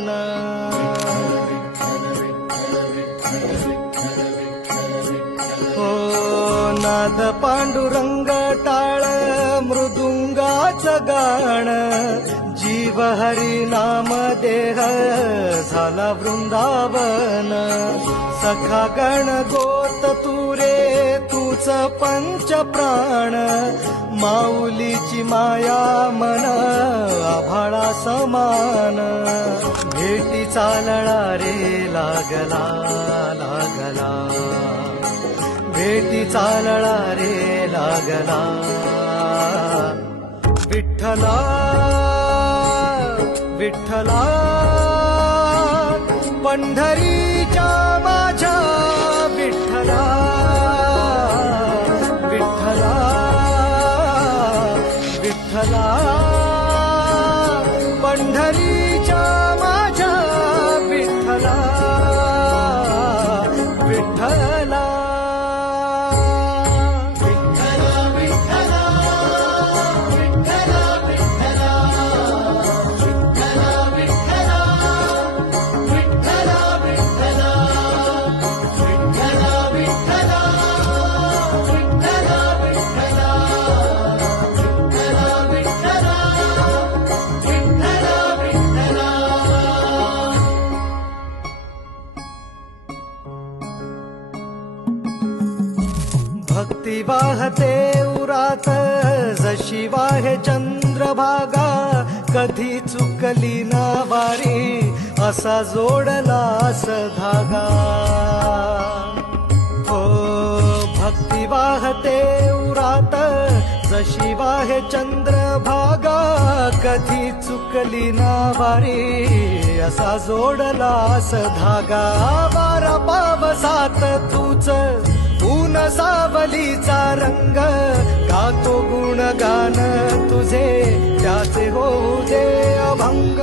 मन हो नाद पांडुरंग टाळ मृदुंगाचं गाण जीव हरी नाम देह झाला वृंदावन सखा गण गोत तुरे तूच पंच प्राण माऊलीची माया मन आभाळा समान भेटी चालळा रे लागला लागला भेटी चालळा रे लागला विठ्ठला विठ्ठला पंढरीच्या माझ्या विठ्ठला विठ्ठला विठ्ठला पंढरीच्या माझ्या विठ्ठला विठ्ठला भक्ती वाहते उरात जशी वाहे चंद्रभागा कधी चुकली ना वारी असा जोडलास धागा हो भक्ती वाहते उरात जशी वाहे चंद्रभागा कधी चुकली ना वारी असा जोडलास धागा वारा पावसात तूच ऊन सावलीचा रंग गातो गुणगान तुझे त्याचे होऊ दे अभंग